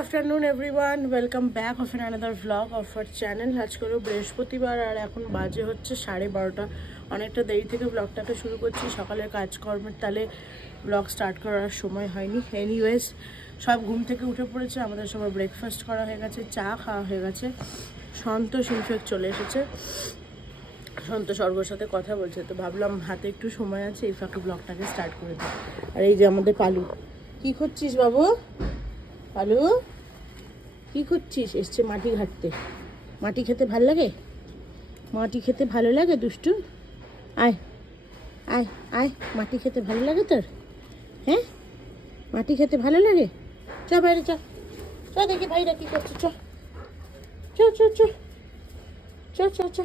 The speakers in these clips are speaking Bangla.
Afternoon everyone, welcome back of an another vlog of our channel. आज करो बृहस्पतिवार और এখন বাজে হচ্ছে 12:30। অনেকটা দেরি থেকে ব্লগটাকে শুরু করছি। সকালের কাজকর্মের তালে ব্লগ স্টার্ট করার সময় হয়নি। এনিওয়েজ সব ঘুম থেকে উঠে পড়েছে, আমাদের সবার ব্রেকফাস্ট করা হয়ে গেছে, চা খাওয়া হয়ে গেছে। সন্তোষ ইনফ্যাক্ট চলে এসেছে, সন্তোষ অর্ঘর সাথে কথা বলছে, তো ভাবলাম হাতে একটু সময় আছে, এই ফাঁকে ব্লগটাকে স্টার্ট করে দিই। আর এই যে আমাদের পালু, কি করছিস বাবু? পালু কি করছিস? এসছে মাটি ঘাটতে। মাটি খেতে ভালো লাগে? মাটি খেতে ভালো লাগে দুষ্টু? আয় আয় আয়, মাটি খেতে ভালো লাগে তোর? হ্যাঁ, মাটি খেতে ভালো লাগে? চ বাইরে চ, চ দেখি ভাইরা কি করছে। চ চ চ চ চ চ চ।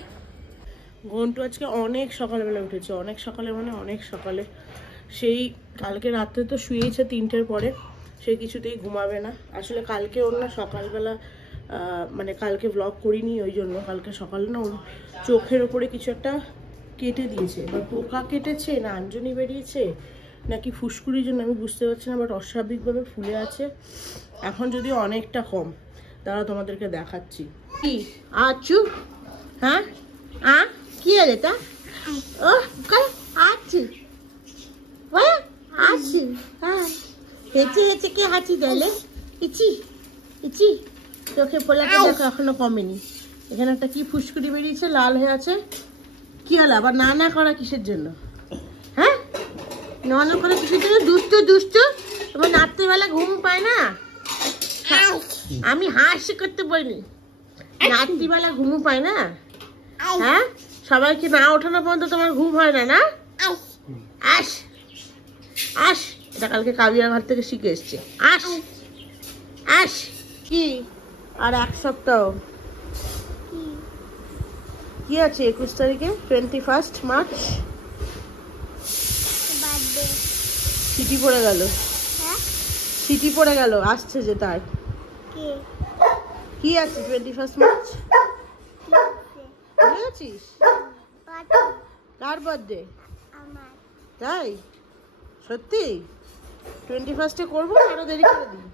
ঘন্টু আজকে অনেক সকালবেলা উঠেছে, অনেক সকালে মানে অনেক সকালে। সেই কালকে রাত্রে তো শুয়েছে 3টের পরে, সে কিছুতেই ঘুমাবে না। আসলে কালকে ওর না সকালবেলা মানে কালকে ব্লগ করিনি, ওই জন্য কালকে সকালে না ওর চোখের ওপরে কিছু একটা কেটে দিয়েছে। এবার পোকা কেটেছে না আঞ্জনি বেরিয়েছে নাকি ফুসকুড়ির জন্য আমি বুঝতে পারছি না, বাট অস্বাভাবিকভাবে ফুলে আছে। এখন যদিও অনেকটা কম, তারা তোমাদেরকে দেখাচ্ছি। কি আচু? হ্যাঁ কি আছে তা? ও আচু আচু, হ্যাঁ হেঁচে হেঁচে কে হাঁচি দিলে? ইচি ইচি, চোখে পোলাটা দেখো এখনো কমেনি। এখানে একটা কি ফুসকুড়ি বেরিয়েছে, লাল হয়ে আছে। কি হলো আবার না না করা কিসের জন্য? হ্যাঁ, না না করা কিসের জন্য? দুষ্টু দুষ্টু, তোমার রাত্রিবেলা ঘুম পায় না? আমি হাসি করতে বলিনি, রাত্রিবেলা ঘুম পায় না? হ্যাঁ, সবাইকে না ওঠানো পর্যন্ত তোমার ঘুম হয় না? না আস আস, এটা কালকে কাবিয়ার ঘর থেকে শিখে এসছে। আস আস। কি আর এক সপ্তাহ কি আছে? 21 তারিখে 21 মার্চ সিটি পড়ে গেল, সিটি পড়ে গেল, আসছে যে তার কি আছে 21 মার্চ? ভুলে গেছিস? কার বার্থডে? তাই সত্যি? 21 করবো না আরো দেরি করে দিই?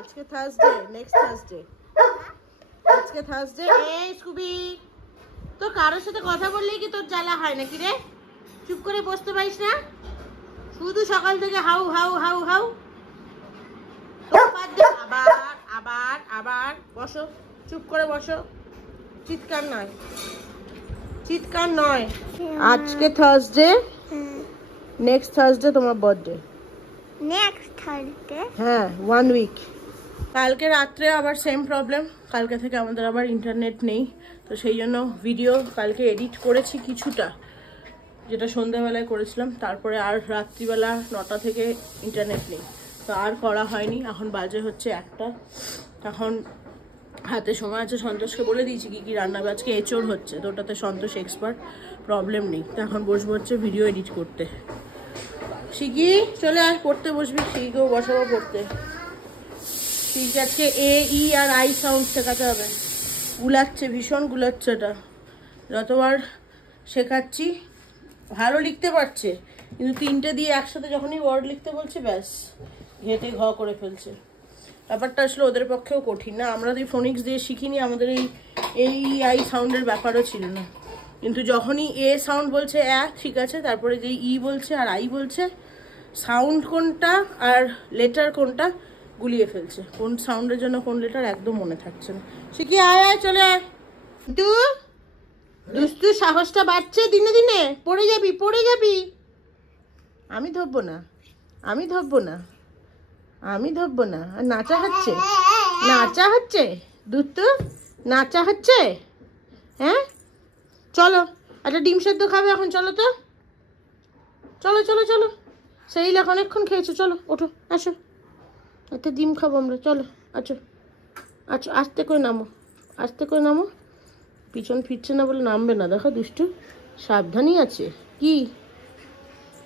আজকে থার্সডে, নেক্সট থার্সডে। আজকে থার্সডে। এই স্কুবি, তো কারোর সাথে কথা বললেই কি তোর জ্বালা হয় নাকি রে? চুপ করে বসতে পারিস না? শুধু সকাল থেকে হাউ হাউ হাউ হাউ। আবার আবার আবার বসো, চুপ করে বসো, চিৎকার নয়, চিৎকার নয়। আজকে থার্সডে, নেক্সট থার্সডে তোমার বার্থডে। Next Thursday? হ্যাঁ, 1 উইক। কালকে রাত্রে আবার সেম প্রবলেম, কালকে থেকে আমাদের আবার ইন্টারনেট নেই, তো সেই জন্য ভিডিও কালকে এডিট করেছি কিছুটা, যেটা সন্ধ্যাবেলায় করেছিলাম। তারপরে আর রাত্রিবেলা 9টা থেকে ইন্টারনেট নেই, তো আর করা হয়নি। এখন বাজে হচ্ছে 1টা, এখন হাতে সময় আছে। সন্তোষকে বলে দিয়েছি কি কি রান্না হবে। আজকে এঁচোড় হচ্ছে, তো ওটাতে সন্তোষ এক্সপার্ট, প্রবলেম নেই। তো এখন বসবো হচ্ছে ভিডিও এডিট করতে। শিখি চলে আয়, পড়তে বসবি, শিখিকেও বসাবো পড়তে। ঠিক আজকে এ ই আর আই সাউন্ড শেখাতে হবে। গুলাচ্ছে, ভীষণ গুলাচ্ছে এটা। যতবার শেখাচ্ছি ভালো লিখতে পারছে, কিন্তু 3টে দিয়ে একসাথে যখনই ওয়ার্ড লিখতে বলছে ব্যাস ঘেটে ঘ করে ফেলছে। ব্যাপারটা আসলে ওদের পক্ষেও কঠিন না। আমরা এই ফোনিক্স দিয়ে শিখিনি, আমাদের এই আই সাউন্ডের ব্যাপারও ছিল না। কিন্তু যখনই এ সাউন্ড বলছে ঠিক আছে, তারপরে যেই ই বলছে আর আই বলছে, সাউন্ড কোনটা আর লেটার কোনটা গুলিয়ে ফেলছে। কোন সাউন্ডের জন্য কোন লেটার একদম মনে থাকছে না। শিখি আয় আয়, চলে আয়। দুষ্টু সাহসটা বাড়ছে দিনে দিনে, পড়ে যাবি পড়ে যাবি। আমি ধরবো না, আমি ধরবো না, আমি ধরবো না। আর নাচা হচ্ছে, নাচা হচ্ছে দুষ্টু, নাচা হচ্ছে। হ্যাঁ চলো, একটা ডিম সেদ্ধ খাবে এখন, চলো তো, চলো চলো চলো। সেই লোক অনেকক্ষণ খেয়েছো, চলো ওঠো, আসো, একটা ডিম খাবো আমরা, চলো আচ্ছা আচ্ছা। আস্তে করে নামো, আস্তে করে নামো। পিছন ফিরছে না বলে নামবে না, দেখো দুষ্টু সাবধানই আছে। কি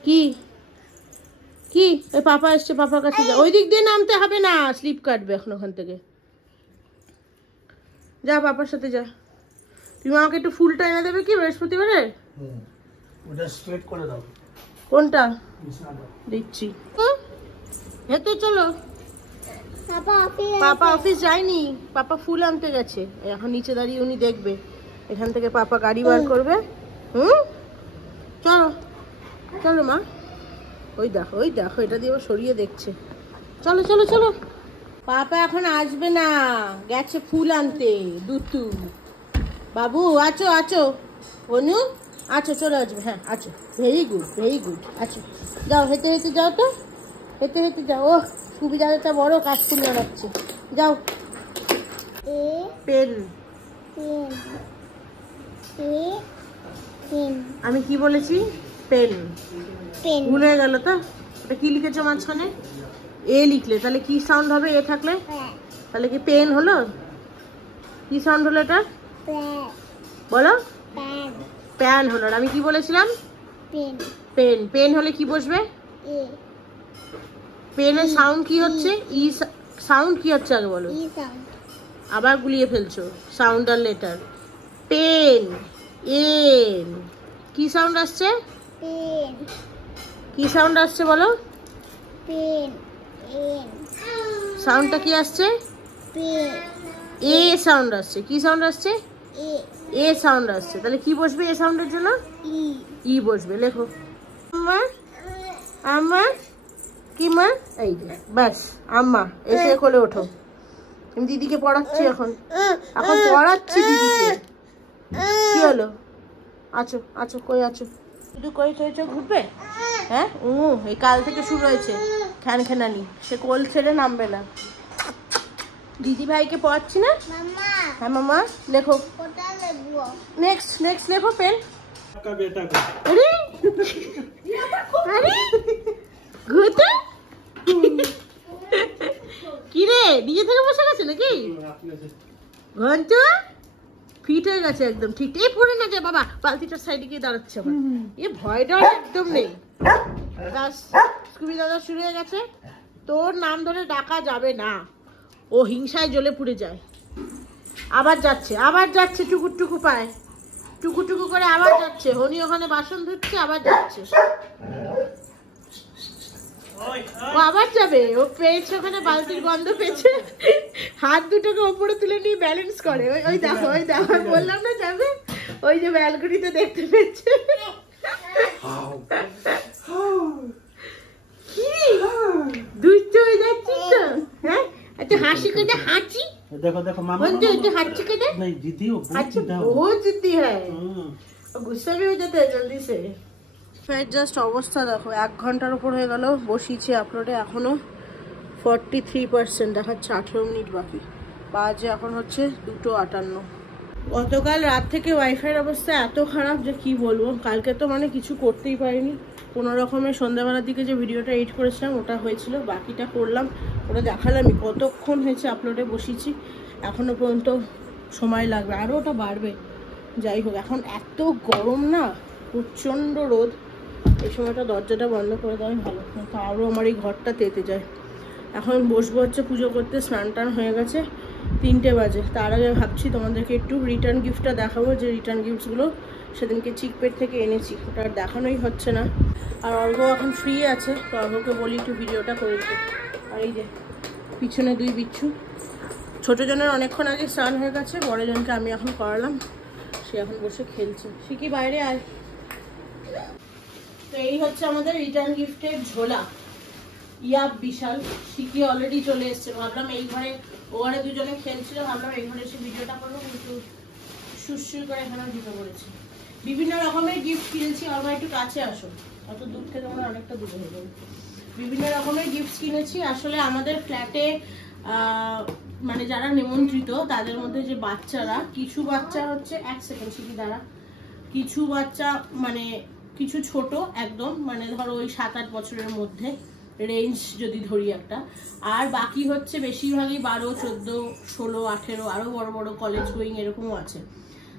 কি কি? ওই পাপা এসছে, পাপার কাছে যা। ওই দিক দিয়ে নামতে হবে না, স্লিপ কাটবে এখন ওখান থেকে। যা পাপার সাথে যা। তুমি আমাকে একটু ফুলটা এনে দেবে কি বৃহস্পতিবারে? ওটা স্ট্রেট করে দাও। কোনটা? দিচ্ছি। হেঁটে চলো। পাপা অফিস যায়নি, পাপা ফুল আনতে গেছে। এখন নিচে দাঁড়িয়ে উনি দেখবে, এখান থেকে পাপা গাড়ি বার করবে। চলো চলো মা, ওই দেখো ওই দেখো, এটা দিয়ে ও সরিয়ে দেখছে। চলো চলো চলো। পাপা এখন আসবে না, গেছে ফুল আনতে। দুতু বাবু আছো আছো, অনু আছো, চলে আসবে। হ্যাঁ আছো, ভেরি গুড ভেরি গুড। আছো, যাও হেঁটে হেঁটে যাও তো, হেঁটে হেঁটে যাও। ও সুবিধাটা বড়, কাজ ফুল বানাচ্ছে। যাও। পেন। আমি কি বলেছি? পেন। ভুল হয়ে গেল তো। এটা কি লিখেছো মাঝখানে? এ লিখলে তাহলে কি সাউন্ড হবে? এ থাকলে তাহলে কি পেন হলো? কি সাউন্ড হলো এটা? বলো। প্যান হলো। আর আমি কি বলেছিলাম? পেন। পেন হলে কি বসবে? পেনের সাউন্ড কি হচ্ছে? ই সাউন্ড কি হচ্ছে আগে বলো। আবার গুলিয়ে ফেলছো সাউন্ড আর লেটার। পেন, এন, কি সাউন্ড আসছে? কি সাউন্ড আসছে বলো? সাউন্ডটা কি আসছে? এ সাউন্ড আসছে। কি সাউন্ড আসছে? এ সাউন্ড আসছে। তাহলে কি বসবে এ সাউন্ডের জন্য? ই বসবে। লেখো। আম্মা, আম্মা, কি মা? এই যে ব্যাস, আম্মা এসে কোলে ওঠো। আমি দিদিকে পড়াচ্ছি এখন, এখন পড়াচ্ছি দিদিকে। কি হলো? আছো আছো, কই আছো? শুধু কই চয়েছ ঘুরবে? হ্যাঁ এই কাল থেকে শুরু হয়েছে খ্যান খেনানি, সে কোল ছেড়ে নামবে না। দিদি ভাইকে পড়াচ্ছি না? হ্যাঁ মামা, লেখো। নেক্সট নেক্সট লেখো। পেন। আরে আরে ঘুরতে কি রে, নিজে থেকে বসে গেছে নাকি? ঘন্টা ফিট হয়ে গেছে একদম ঠিক। এই পড়ে না যায় বাবা, বালতিটার সাইডে গিয়ে দাঁড়াচ্ছে আবার। এ ভয়টা একদম নেই। ব্যাস, স্কুবি দাদা শুরু হয়ে গেছে। তোর নাম ধরে ডাকা যাবে না, ও হিংসায় জ্বলে পুড়ে যায়। আবার যাচ্ছে, আবার যাচ্ছে, টুকুর টুকু পায়, টুকু টুকু করে আবার যাচ্ছে। হনি ওখানে বাসন ধুচ্ছে, আবার যাচ্ছে। ও আবার যাবে, ও পেয়েছে ওখানে, বালতির গন্ধ পেয়েছে, হাত দুটোকে ওপরে তুলে নিয়ে ব্যালেন্স করে। ওই দেখো ওই দেখো, বললাম না যাবে। ওই যে ব্যালকনিতে দেখতে পেয়েছে। কি দুষ্ট হয়ে যাচ্ছিস তো? হ্যাঁ अच्छा हाशी के दे, हाची देखो देखो मामा बंदे इतने हाची के दे। नहीं जिद्दी हो, बहुत जिद्दी है, गुस्सा भी हो जाता है जल्दी से। फिर जस्ट अवस्था देखो, 1 ঘন্টার উপর হয়ে গেল বসিয়েছি আপলোডে, এখনো 43% দেখাচ্ছে, 18 মিনিট বাকি। বাজে এখন হচ্ছে 2:58। গতকাল রাত থেকে ওয়াইফাইয়ের অবস্থা এত খারাপ যে কি বলবো। কালকে তো মানে কিছু করতেই পারিনি, কোনো রকমের সন্ধ্যাবেলার দিকে যে ভিডিওটা এডিট করেছিলাম ওটা হয়েছিল, বাকিটা করলাম, ওটা দেখালামই কতক্ষণ হয়েছে আপলোডে বসিয়েছি। এখনো পর্যন্ত সময় লাগবে, আরও ওটা বাড়বে। যাই হোক, এখন এত গরম না, প্রচণ্ড রোদ। এই সময়টা দরজাটা বন্ধ করে দেওয়াই ভালো, তো আরও আমার এই ঘরটা তেতে যায়। এখন বসবো হচ্ছে পুজো করতে, স্নান টান হয়ে গেছে, 3টে বাজে। তার আগে ভাবছি তোমাদেরকে একটু রিটার্ন গিফটটা দেখাবো, যে রিটার্ন গিফটসগুলো সেদিনকে চিকপেট থেকে এনেছি, ওটা আর দেখানোই হচ্ছে না। আর অর্ঘ এখন ফ্রি আছে, তো অর্ঘকে বলি একটু ভিডিওটা করে দিতে। আর এই যে পিছনে 2 বিচ্ছু, ছোটো জনের অনেকক্ষণ আগে স্নান হয়ে গেছে, বড় জনকে আমি এখন করালাম, সে এখন বসে খেলছে। সে কি বাইরে আয়। তো এই হচ্ছে আমাদের রিটার্ন গিফটের ঝোলা। ইয়া বিশাল, শিখি অলরেডি চলে এসছে। ভাবলাম এই ঘরে, ও ঘরে দুজনে খেলছিল, ভাবলাম এই ঘরে এসে ভিডিওটা করবো, কিন্তু সুরসুর করে এখানে ঢুকে পড়েছে। বিভিন্ন রকমের গিফট কিনেছি। আমার একটু কাছে আসো, অত দূর থেকে আমরা অনেকটা দূরে হয়ে যাবো। বিভিন্ন রকমের গিফট কিনেছি। আসলে আমাদের ফ্ল্যাটে মানে যারা নিমন্ত্রিত তাদের মধ্যে যে বাচ্চারা, কিছু বাচ্চা হচ্ছে 1 সেকেন্ড শিখি দ্বারা, কিছু বাচ্চা মানে কিছু ছোট একদম, মানে ধরো ওই 7-8 বছরের মধ্যে রেঞ্জ যদি ধরি একটা, আর বাকি হচ্ছে বেশিরভাগই 12, 14, 16, 18, আরও বড় বড় কলেজ গোয়িং এরকমও আছে।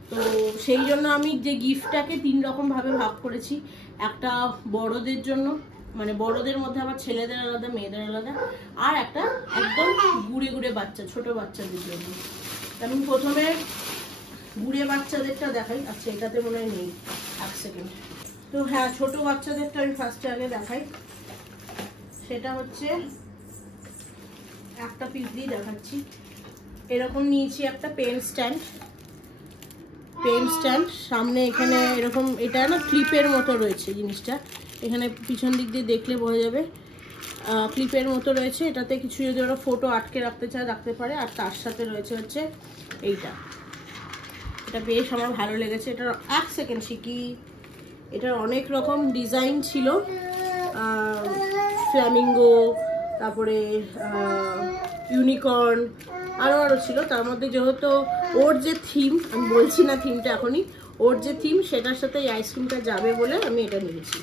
তো সেই জন্য আমি যে গিফটটাকে 3 রকম ভাবে ভাগ করেছি। একটা বড়দের জন্য, মানে বড়দের মধ্যে আবার ছেলেদের আলাদা মেয়েদের আলাদা, আর একটা একদম গুড়ে গুড়ে বাচ্চা, ছোট বাচ্চাদের জন্য। আমি প্রথমে গুড়ে বাচ্চাদেরটা দেখাই। আচ্ছা এটাতে মনে হয় নেই, 1 সেকেন্ড। তো হ্যাঁ, ছোট বাচ্চাদেরটা আমি ফার্স্টে আগে দেখাই। সেটা হচ্ছে একটা পিস দিয়ে দেখাচ্ছি। এরকম নিয়েছি একটা পেন স্ট্যান্ড, সামনে এখানে এরকম, এটা না ক্লিপের মতো রয়েছে জিনিসটা, এখানে পিছন দিক দিয়ে দেখলে বোঝা যাবে ক্লিপের মতো রয়েছে। এটাতে কিছু যদি ওরা ফটো আটকে রাখতে চায় রাখতে পারে। আর তার সাথে রয়েছে হচ্ছে এইটা, এটা বেশ আমার ভালো লেগেছে। এটার এক সেকেন্ড শিখি, এটার অনেক রকম ডিজাইন ছিল, ফ্ল্যামিঙ্গো, তারপরে ইউনিকর্ন, আরও ছিল। তার মধ্যে যেহেতু ওর যে থিম, আমি বলছি না থিমটা এখনই, ওর যে থিম সেটার সাথে এই আইসক্রিমটা যাবে বলে আমি এটা নিয়েছি।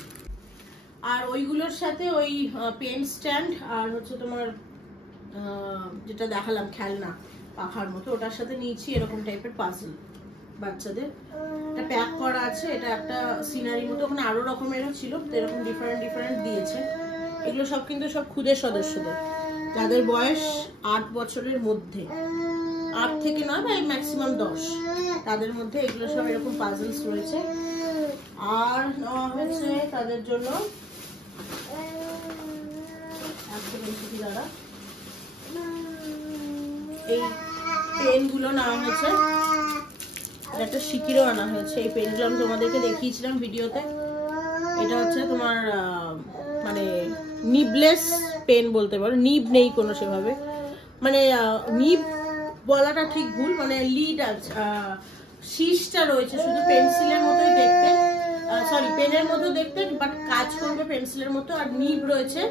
আর ওইগুলোর সাথে ওই পেন স্ট্যান্ড আর হচ্ছে তোমার যেটা দেখালাম খেলনা পাখার মতো, ওটার সাথে নিয়েছি এরকম টাইপের পাজল বাচ্চাদের। এটা প্যাক করা আছে, এটা একটা সিনারি মতো, ওখানে আরো রকমেরও ছিল, এরকম ডিফারেন্ট দিয়েছে। এগুলো সব কিন্তু সব ক্ষুদে সদস্যদের, যাদের বয়স 8 বছরের মধ্যে, 8 থেকে নয় বা ম্যাক্সিমাম 10, তাদের মধ্যে এগুলো সব এরকম পাজলস রয়েছে। আর নেওয়া হয়েছে তাদের জন্য এই পেনগুলো নেওয়া হয়েছে, একটা শিকিরও আনা হয়েছে। এই পেনগুলো আমি তোমাদেরকে দেখিয়েছিলাম ভিডিওতে। এটা হচ্ছে তোমার মানে নিবলেস পেন বলতে পারো, নিব নেই কোনো সেভাবে, মানে নিব বলাটা ঠিক ভুল, মানে লিড শীষটা রয়েছে শুধু পেন্সিলের মতোই দেখতে, সরি পেনের মতো দেখতে, বাট কাজ করবে পেন্সিলের মতো। আর নিব রয়েছে।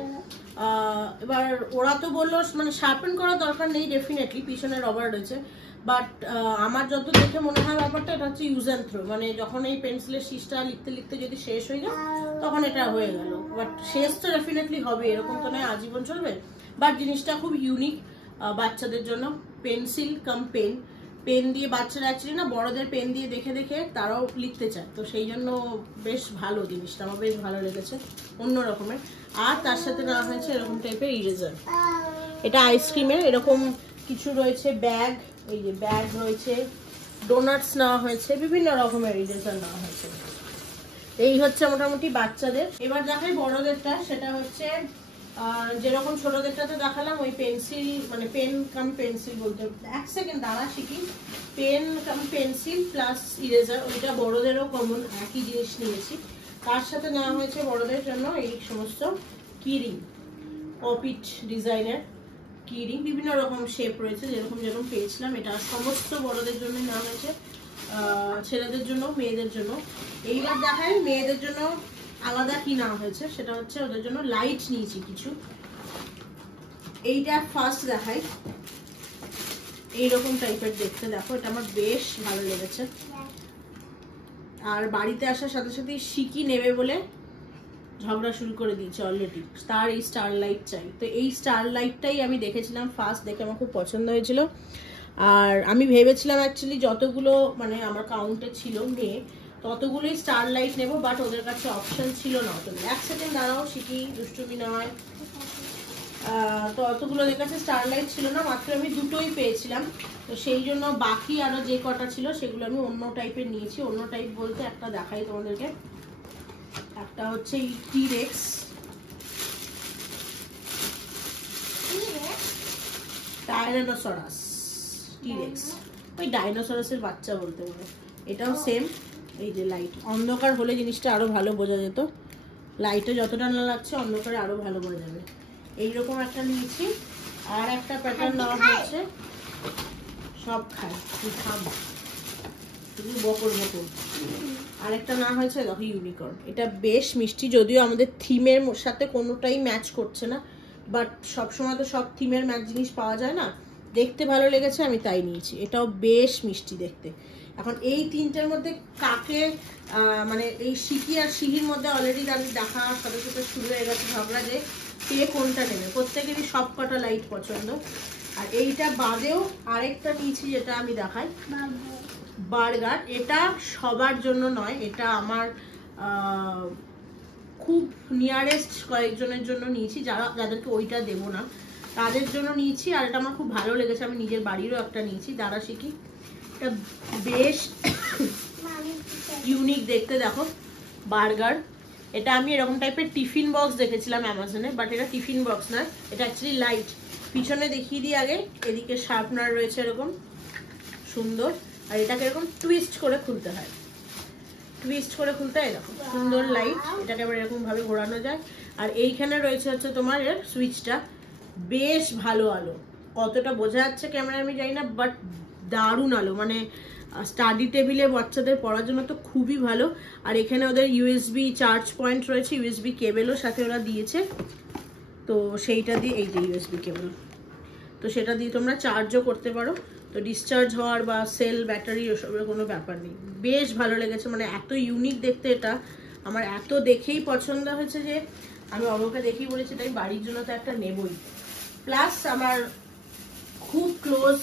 এবার ওরা তো বললো মানে শার্পেন করার দরকার নেই, ডেফিনেটলি পিছনে রবার রয়েছে, বাট আমার যত দেখে মনে হয় ব্যাপারটা এটা হচ্ছে ইউজ অ্যান্ড থ্রো, মানে যখন এই পেন্সিলের শীষটা লিখতে লিখতে যদি শেষ হয়ে যায় তখন এটা হয়ে গেল, বাট শেষ তো ডেফিনেটলি হবে, এরকম তো নয় আজীবন চলবে। বাট জিনিসটা খুব ইউনিক বাচ্চাদের জন্য, পেন্সিল কাম পেন, পেন দিয়ে বাচ্চারা অ্যাকচুয়ালি না বড়দের পেন দিয়ে দেখে দেখে তারাও লিখতে চায়, তো সেই জন্য বেশ ভালো জিনিসটা, আমার বেশ ভালো লেগেছে, অন্য রকমের। আর তার সাথে নেওয়া হয়েছে এরকম টাইপের ইরেজার, এটা আইসক্রিমের এরকম কিছু রয়েছে, ব্যাগ, এই যে ব্যাগ রয়েছে, ডোনাটস নেওয়া হয়েছে, বিভিন্ন রকমের ইরেজার নেওয়া হয়েছে। এই হচ্ছে মোটামুটি বাচ্চাদের। এবার দেখাই বড়দেরটা, সেটা হচ্ছে যেরকম ছোটদেরটাতে দেখালাম ওই পেন্সিল, মানে পেন কাম পেন্সিল বলতে, এক সেকেন্ড দাঁড়া শিখি, পেন কাম পেন্সিল প্লাস ইরেজার, ওইটা বড়দেরও কমন একই জিনিস নিয়েছি। তার সাথে নেওয়া হয়েছে বড়দের জন্য এই সমস্ত কিরিং, অপিট ডিজাইনের কিরিং, বিভিন্ন রকম শেপ রয়েছে, যেরকম যেরকম পেয়েছিলাম। এটা সমস্ত বড়দের জন্য নেওয়া হয়েছে, ছেলেদের জন্য, মেয়েদের জন্য। এইবার দেখায় মেয়েদের জন্য আলাদা কি নেওয়া হয়েছে, সেটা হচ্ছে ওদের জন্য লাইট নিয়েছি কিছু। এইটা ফার্স্ট দেখাই, এইরকম টাইপের দেখতে, দেখো এটা আমার বেশ ভালো লেগেছে। আর বাড়িতে আসার সাথে সাথে শিকি নেবে বলে ঝগড়া শুরু করে দিয়েছে অলরেডি, তার এই স্টার লাইট চাই। তো এই স্টার লাইটটাই আমি দেখেছিলাম ফার্স্ট, দেখে আমার খুব পছন্দ হয়েছিল। আর আমি ভেবেছিলাম অ্যাকচুয়ালি যতগুলো মানে আমার কাউন্টে ছিল মেয়ে, ততগুলোই স্টার লাইট নেবো, বাট ওদের কাছে অপশন ছিল না অত। এক সেকেন্ড দাঁড়াও শিখি, দুষ্টুমি নয়। তো অতগুলো ওদের কাছে স্টার লাইট ছিল না, মাত্র আমি দুটোই পেয়েছিলাম, তো সেই জন্য বাকি আরো যে কটা ছিল সেগুলো আমি অন্য টাইপের নিয়েছি। অন্য টাইপ বলতে একটা দেখাই তোমাদেরকে, একটা হচ্ছে এই টি-রেক্স, টাইরানোসরাস, টি-রেক্স ওই ডাইনোসরাসের বাচ্চা বলতে পারো। এটাও সেম, এই যে লাইট, অন্ধকার হলে জিনিসটা আরো ভালো বোঝা যেত, লাইটে যতটা না লাগছে অন্ধকারে আরো ভালো বোঝা যাবে। এইরকম একটা নিয়েছি। আর একটা প্যাটার্ন নেওয়া হয়েছে, সব খায় শুধু বকর বকর। আরেকটা নেওয়া হয়েছে দেখো ইউনিকর্ন, এটা বেশ মিষ্টি, যদিও আমাদের থিমের সাথে কোনোটাই ম্যাচ করছে না, বাট সবসময় তো সব থিমের ম্যাচ জিনিস পাওয়া যায় না, দেখতে ভালো লেগেছে আমি তাই নিয়েছি। এটাও বেশ মিষ্টি দেখতে। এখন এই তিনটের মধ্যে কাকে মানে এই শিকি আর শিহির মধ্যে অলরেডি তাদের দেখা সাথে সাথে শুরু হয়ে গেছে ঝগড়া যে কে কোনটা নেবে, প্রত্যেকেরই সব কটা লাইট পছন্দ। আর এইটা বাদেও আরেকটা নিয়েছি যেটা আমি দেখাই, বার্গার। এটা সবার জন্য নয়, এটা আমার খুব নিয়ারেস্ট কয়েকজনের জন্য নিয়েছি, যাদেরকে ওইটা দেবো না তাদের জন্য নিয়েছি। আর এটা আমার খুব ভালো লেগেছে, আমি নিজের বাড়িরও একটা নিয়েছি, দাঁড়া শিখি, এটা বেশ ইউনিক দেখতে, দেখো বার্গার। এটা আমি এরকম টাইপের টিফিন বক্স দেখেছিলাম অ্যামাজনে, বাট এটা টিফিন বক্স নয়, এটা অ্যাকচুয়ালি লাইট, পিছনে দেখিয়ে দিই আগে। এদিকে শার্পনার রয়েছে এরকম সুন্দর, আর এটাকে এরকম টুইস্ট করে খুলতে হয়, টুইস্ট করে খুলতে হয় এরকম সুন্দর লাইট, এটাকে আবার এরকম ভাবে ঘোরানো যায়। আর এইখানে রয়েছে হচ্ছে তোমার এর সুইচটা, বেশ ভালো আলো, কতটা বোঝা যাচ্ছে ক্যামেরায় আমি জানি না, বাট দারুণ আলো, মানে স্টাডি টেবিলে বাচ্চাদের পড়ার জন্য তো খুবই ভালো। আর এখানে ওদের ইউএসবি চার্জ পয়েন্ট রয়েছে, ইউএসবি কেবেলও সাথে ওরা দিয়েছে, তো সেইটা দিয়ে, এই যে ইউএসবি কেবল, তো সেটা দিয়ে তোমরা চার্জও করতে পারো। তো ডিসচার্জ হওয়ার বা সেল ব্যাটারি ওসবের কোনো ব্যাপার নেই। বেশ ভালো লেগেছে, মানে এত ইউনিক দেখতে, এটা আমার এত দেখেই পছন্দ হয়েছে যে আমি অর্ঘকে দেখেই বলেছি তাই বাড়ির জন্য তো একটা নেবই। প্লাস আমার খুব ক্লোজ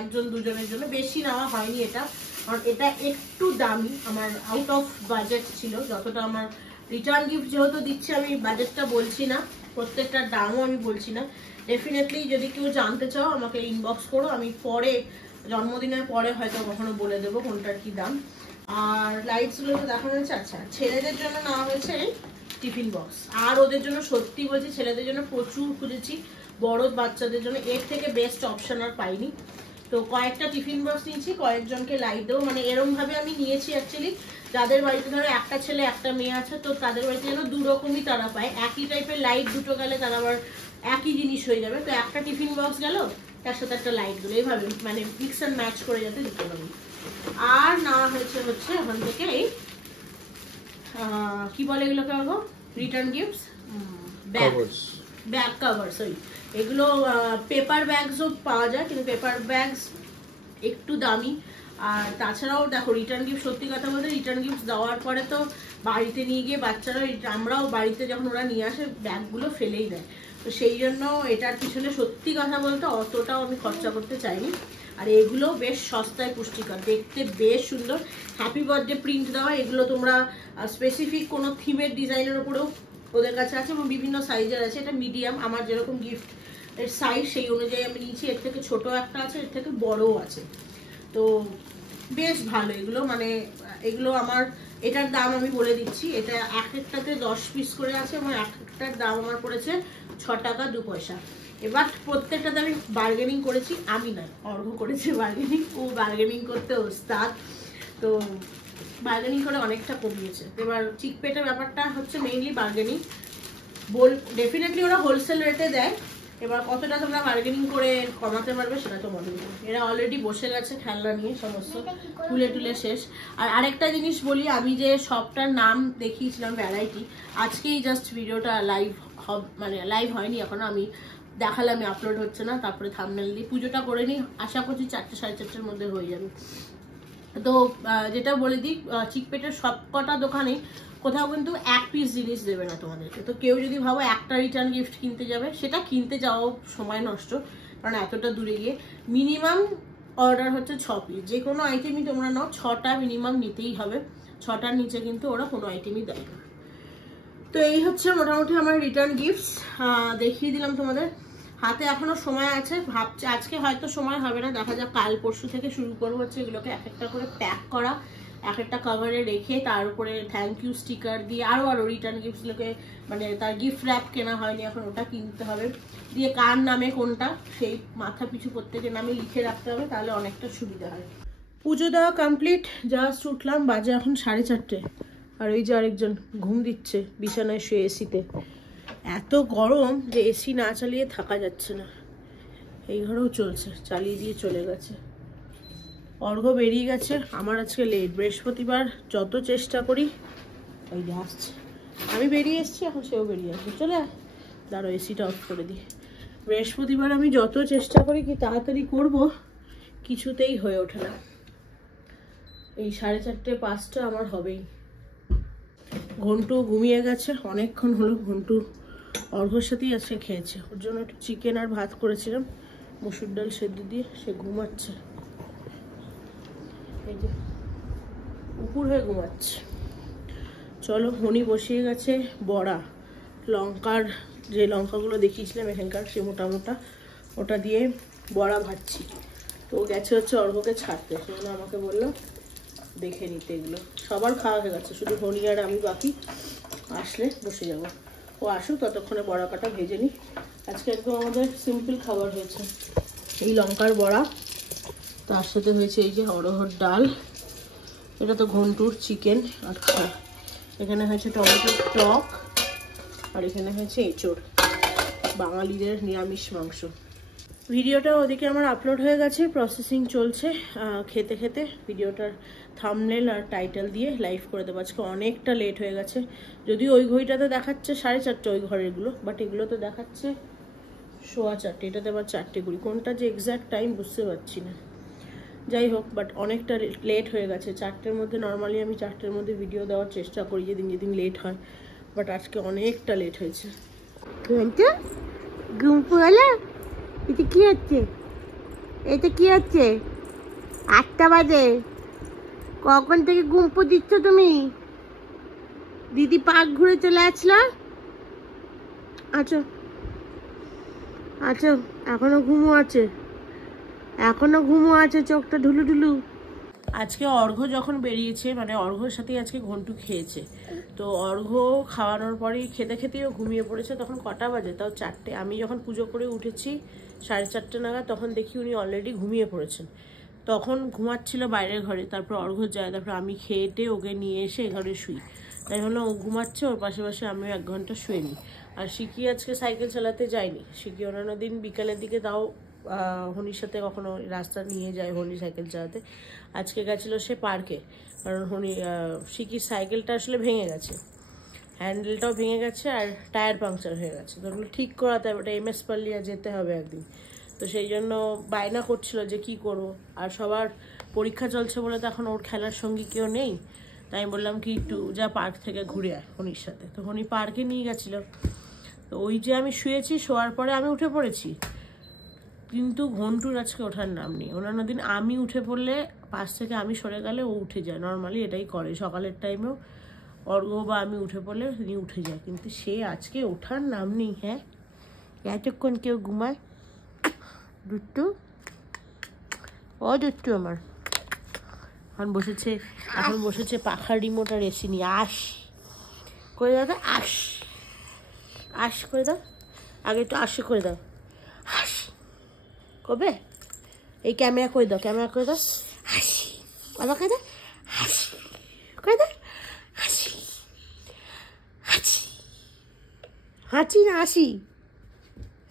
একজন দুজনের জন্য, বেশি নেওয়া হয়নি এটা, কারণ এটা একটু দামি, আমার আউট অফ বাজেট ছিল। যতটা আমার রিটার্ন গিফট যেহেতু দিচ্ছি, আমি বাজেটটা বলছি না, প্রত্যেকটার দামও আমি বলছি না। ডেফিনেটলি যদি কেউ জানতে চাও আমাকে ইনবক্স করো, আমি পরে জন্মদিনের পরে হয়তো কখনো বলে দেবো কোনটার কি দাম। আর লাইটসগুলো তো দেখানো হয়েছে। আচ্ছা, ছেলেদের জন্য নেওয়া হয়েছে টিফিন বক্স, আর ওদের জন্য সত্যি বলছি ছেলেদের জন্য প্রচুর খুঁজেছি, বড় বাচ্চাদের জন্য এর থেকে বেস্ট অপশন আর পাইনি। তো কয়েকটা টিফিন বক্স নিয়েছি, কয়েকজনকে লাইট দেবো, মানে এরম ভাবে আমি নিয়েছি অ্যাকচুয়ালি, যাদের বাড়িতে ধরো একটা ছেলে একটা মেয়ে আছে, তো তাদের বাড়িতে যেন দু রকমই তারা পায়, একই টাইপের লাইট দুটো গেলে তারা আবার একই জিনিস হয়ে যাবে। তো একটা টিফিন বক্স গেল, তার সাথে একটা লাইট গুলো, এইভাবে মানে মিক্স অ্যান্ড ম্যাচ করে যাতে দিতে পারি। আর নেওয়া হয়েছে হচ্ছে ওখান থেকে এই কি বলে এগুলোকে, রিটার্ন গিফটস, ব্যাগ কভারস। ওই এগুলো পেপার ব্যাগসও পাওয়া যায়, কিন্তু পেপার ব্যাগস একটু দামি। আর তাছাড়াও দেখো রিটার্ন গিফট, সত্যি কথা বলতে রিটার্ন গিফট দেওয়ার পরে তো বাড়িতে নিয়ে গিয়ে বাচ্চারা, আমরাও বাড়িতে যখন ওরা নিয়ে আসে ব্যাগগুলো ফেলেই দেয়, তো সেই জন্য এটার পিছনে সত্যি কথা বলতে অতটাও আমি খরচা করতে চাইনি। আর এগুলো বেশ সস্তায় পুষ্টিকর, দেখতে বেশ সুন্দর, হ্যাপি বার্থডে প্রিন্ট দেওয়া। এগুলো তোমরা স্পেসিফিক কোনো থিমের ডিজাইনের উপরেও ওদের কাছে আছে, এবং বিভিন্ন সাইজের আছে। এটা মিডিয়াম, আমার যেরকম গিফট এর সাইজ সেই অনুযায়ী আমি নিয়েছি, এর থেকে ছোট একটা আছে, এর থেকে বড়ও আছে। তো বেশ ভালো এগুলো, মানে এগুলো আমার, এটার দাম আমি বলে দিচ্ছি, এটা এক একটাতে 10 পিস করে আছে, এবং এক একটার দাম আমার পড়েছে 6 টাকা 2 পয়সা। এবার প্রত্যেকটাতে আমি বার্গেনিং করেছি, আমি না, অর্ঘ করেছে বার্গেনিং, ও বার্গেনিং করতে ওস্তাদ, তো বার্গেনিং করে অনেকটা কমিয়েছে। এবার চিকপেটের ব্যাপারটা হচ্ছে মেইনলি বার্গেনিং, ডেফিনেটলি ওরা হোলসেল রেটে দেয়, এবার কতটা তোমরা বার্গেনিং করে কমাতে পারবে সেটা তো মনে হয়। এরা অলরেডি বসে গেছে খেলনা নিয়ে, সমস্ত তুলে তুলে শেষ। আর আরেকটা জিনিস বলি, আমি যে শপটার নাম দেখিয়েছিলাম ভ্যারাইটি, আজকেই জাস্ট ভিডিওটা লাইভ মানে লাইভ হয়নি এখনো, আমি দেখালাম, আপলোড হচ্ছে না, তারপরে থাম্বনেল দিয়ে পুজোটা করে নিই, আশা করছি 4টে সাড়ে 4টের মধ্যে হয়ে যাবে। তো যেটা বলে দিই, চিকপেটের সব কটা দোকানে কোথাও কিন্তু এক পিস জিনিস দেবে না তোমাদেরকে। তো কেউ যদি ভাবো একটা রিটার্ন গিফট কিনতে যাবে, সেটা কিনতে যাওয়াও সময় নষ্ট, কারণ এতটা দূরে গিয়ে মিনিমাম অর্ডার হচ্ছে 6 পিস, যে কোনো আইটেমই তোমরা নাও 6টা মিনিমাম নিতেই হবে, 6টার নিচে কিন্তু ওরা কোনো আইটেমই দেয় না। তো এই হচ্ছে মোটামুটি আমার রিটার্ন গিফটস, দেখিয়ে দিলাম তোমাদের। হাতে এখনো সময় আছে, ভাবছি আজকে হয়তো সময় হবে না, দেখা যাক কাল পরশু থেকে শুরু করবো হচ্ছে এগুলোকে এক একটা করে প্যাক করা, এক একটা কভারে রেখে তার উপরে থ্যাংক ইউ স্টিকার দিয়ে, আরো রিটার্ন গিফটসগুলোকে, মানে তার গিফট র্যাপ কেনা হয়নি এখন, ওটা কিনতে হবে, দিয়ে কার নামে কোনটা সেই মাথা পিছু প্রত্যেকের নামে লিখে রাখতে হবে, তাহলে অনেকটা সুবিধা হয়। পুজো দেওয়া কমপ্লিট, জাস্ট উঠলাম, বাজে এখন 4:30, আর ওই যে আরেকজন ঘুম দিচ্ছে বিছানায় শুয়ে এসিতে। এত গরম যে এসি না চালিয়ে থাকা যাচ্ছে না, এই ঘরেও চলছে, চালিয়ে দিয়ে চলে গেছে। অর্ঘ বেরিয়ে গেছে, আমার আজকে লেট, বৃহস্পতিবার যত চেষ্টা করি, ওই যে আসছে, আমি বেরিয়ে এসছি, এখন সেও বেরিয়ে আসবে, চলে দাঁড়ো এসিটা অফ করে দিই। বৃহস্পতিবার আমি যত চেষ্টা করি কি তাড়াতাড়ি করব, কিছুতেই হয়ে ওঠে না, এই 4:30 5টা আমার হবেই। ঘন্টু ঘুমিয়ে গেছে অনেকক্ষণ হলো, ঘন্টু অর্ঘর সাথেই আজকে খেয়েছে, ওর জন্য একটু চিকেন আর ভাত করেছিলাম মসুর ডাল সেদ্ধ দিয়ে, সে ঘুমাচ্ছে, এই যে উপর হয়ে ঘুমাচ্ছে। চলো, হনি বসিয়ে গেছে বড়া, লঙ্কার যে লঙ্কাগুলো দেখিয়েছিলাম এখানকার, সে মোটা মোটা, ওটা দিয়ে বড়া ভাজছি। তো গেছে হচ্ছে অর্ঘকে ছাড়তে, সেজন্য আমাকে বললো দেখে নিতে, এগুলো সবার খাওয়া হয়ে গেছে, শুধু হনি আর আমি বাকি, আসলে বসে যাব, ও আসুক ততক্ষণে বড়া কাটা ভেজে নিই, আজকে একদম আমাদের সিম্পল খাবার হয়েছে। এই লঙ্কার বড়া, তার সাথে হয়েছে এই যে অরহর ডাল, এটা তো ঘন্টুর চিকেন, আচ্ছা এখানে হয়েছে টমেটোর টক, আর এখানে হয়েছে এঁচোড়, বাঙালিদের নিরামিষ মাংস। ভিডিওটা ওদিকে আমার আপলোড হয়ে গেছে, প্রসেসিং চলছে। খেতে খেতে ভিডিওটার থাম্বনেল আর টাইটেল দিয়ে লাইভ করে দেবো। আজকে অনেকটা লেট হয়ে গেছে, যদিও ওই ঘড়িটাতে দেখাচ্ছে 4:30 ওই ঘরেরগুলো, বাট এগুলো তো দেখাচ্ছে 4:15, এটাতে আবার 4:20, কোনটা যে এক্স্যাক্ট টাইম বুঝতে পারছি না। যাই হোক, বাট অনেকটা লেট হয়ে গেছে। 4টের মধ্যে নর্মালি আমি 4টের মধ্যে ভিডিও দেওয়ার চেষ্টা করি, যেদিন যেদিন লেট হয়, বাট আজকে অনেকটা লেট হয়েছে। এটা কি হচ্ছে? এটা কি হচ্ছে? 8টা বাজে, কখন থেকে গুম্পু দিচ্ছ তুমি? দিদি পার্ক ঘুরে চলে আসলো। আচ্ছা আচ্ছা, এখনো ঘুমো আছে, চোখটা ঢুলু ঢুলু। আজকে অর্ঘ্য যখন বেরিয়েছে, মানে অর্ঘ্যর সাথে আজকে ঘন্টু খেয়েছে, তো অর্ঘ্য খাওয়ানোর পরেই খেতে খেতেও ঘুমিয়ে পড়েছে। তখন কটা বাজে? তাও 4টে। আমি যখন পুজো করে উঠেছি 4:30 নাগাদ, তখন দেখি উনি অলরেডি ঘুমিয়ে পড়েছেন। তখন ঘুমাচ্ছিল বাইরের ঘরে, তারপর অর্ঘ্য যায়, তারপর আমি খেয়েটে ওকে নিয়ে এসে ঘরে শুই। তাই হলো ও ঘুমাচ্ছে, ওর পাশে পাশে আমিও 1 ঘন্টা শুয়ে নিই। আর শিকি আজকে সাইকেল চালাতে যায়নি। শিকি অন্যান্য দিন বিকালের দিকে তাও হনির সাথে কখনো রাস্তা নিয়ে যায় হনি সাইকেল চালাতে। আজকে গেছিলো সে পার্কে, কারণ শিকির সাইকেলটা আসলে ভেঙে গেছে, হ্যান্ডেলটাও ভেঙে গেছে আর টায়ার পাংচার হয়ে গেছে। তো ওগুলো ঠিক করাতে হবে, ওটা MS পাল্লিয়া যেতে হবে একদিন। তো সেই জন্য বায়না করছিল যে কি করবো, আর সবার পরীক্ষা চলছে বলে তো এখন ওর খেলার সঙ্গী কেউ নেই। তাই আমি বললাম কি একটু যা পার্ক থেকে ঘুরে আয় হনির সাথে। তো হনি পার্কে নিয়ে গেছিলো। তো ওই যে আমি শুয়েছি, শোয়ার পরে আমি উঠে পড়েছি, কিন্তু ঘন্টুর আজকে ওঠার নাম নেই। অন্যান্য দিন আমি উঠে পড়লে পাশ থেকে আমি সরে গেলে ও উঠে যায়, নর্মালি এটাই করে। সকালের টাইমেও অর্ঘ্য বা আমি উঠে পড়লে তিনি উঠে যায়, কিন্তু সে আজকে ওঠার নাম নেই। হ্যাঁ, এতক্ষণ কেউ ঘুমায়? দুট্টু, ও দুট্টু আমার এখন বসেছে পাখার রিমোট আর এসি নিয়ে। আস করে দাও, আস করে দাও, আগে একটু আস করে দাও, হাস কবে এই ক্যামেরা করে দাও, হাসি বাবা করে দাও, হাসি করে দাও, হাঁচি না আসি,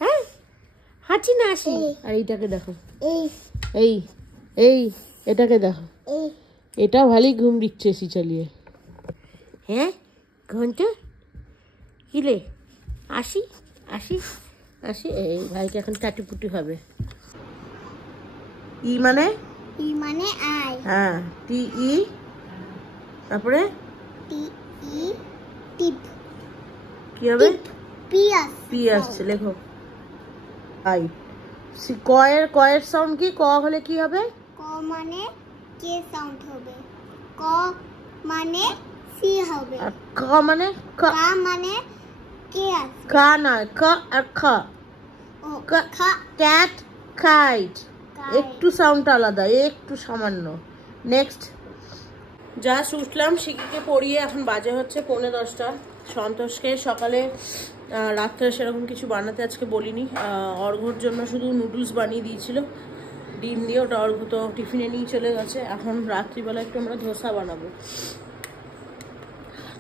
হ্যাঁ হাঁচি না আসি। আর এইটাকে দেখো, এই এটাকে দেখো, এটা ভালোই ঘুম দিচ্ছে এসি চালিয়ে। হ্যাঁ ঘন্টা কিলে আসি, এই ভাইকে এখন টাটিপুটি হবে। ই মানে আই, হ্যাঁ, TE, তারপরে টিপ, কি হবে? পি আসছে, লেখো আই। কয়ের সাউন্ড কি? ক হলে কি হবে? ক মানে কে সাউন্ড হবে, ক মানে সি হবে, আর ক মানে কা মানে কে আসবে, কা নয়, ক আর খ। ক্যাট, কাইট, একটু সাউন্ড আলাদা, একটু সামান্য। নেক্সট। জাস্ট উঠলাম, শিকিকে পড়িয়ে এখন বাজে হচ্ছে 9:45। সন্তোষকে সকালে রাত্রে সেরকম কিছু বানাতে আজকে বলিনি, অর্ঘ্যর জন্য শুধু নুডলস বানিয়ে দিয়েছিল ডিম দিয়ে, ওটা অর্ঘ্য তো টিফিনে নিয়ে চলে গেছে। এখন রাত্রিবেলা একটু আমরা ধোসা বানাবো।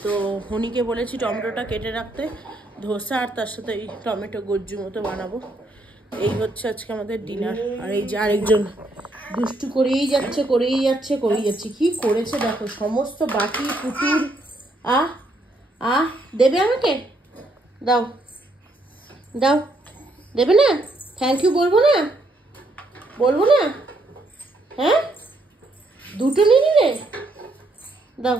তো হনিকে বলেছি টমেটোটা কেটে রাখতে, ধোসা আর তার সাথে এই টমেটো গজ্জু মতো বানাবো। এই হচ্ছে আজকে আমাদের ডিনার। আর এই যে আরেকজন দুষ্টু করেই যাচ্ছে, কি করেছে দেখো, সমস্ত বাটি পুতুল। দেবে আমাকে? দাও, দেবে না? থ্যাংক ইউ বলবো না? হ্যাঁ, দুটো নিয়ে নিলে? দাও,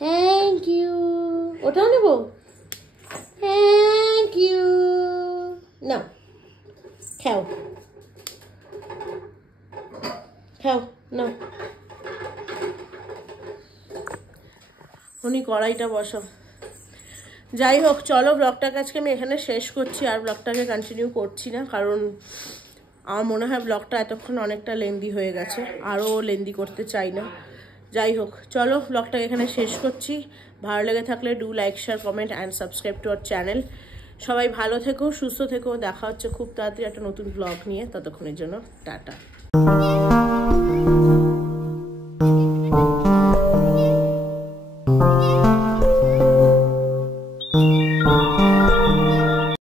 থ্যাংক ইউ। ওটাও নেবো? Thank you. নাও খাও, নাও। উনি কড়াইটা বসাও। যাই হোক, চলো ব্লগটাকে আজকে আমি এখানে শেষ করছি, আর ব্লগটাকে কন্টিনিউ করছি না, কারণ আমার মনে হয় ব্লগটা এতক্ষণ অনেকটা লেন্দি হয়ে গেছে, আরও লেন্দি করতে চাই না। যাই হোক, চলো ব্লগটাকে এখানে শেষ করছি। ভালো লেগে থাকলে do like, share, comment and subscribe to our channel. সবাই ভালো থেকো, সুস্থ থেকো। দেখা হচ্ছে খুব তাড়াতাড়ি একটা নতুন ব্লগ নিয়ে। ততক্ষণের জন্য টাটা।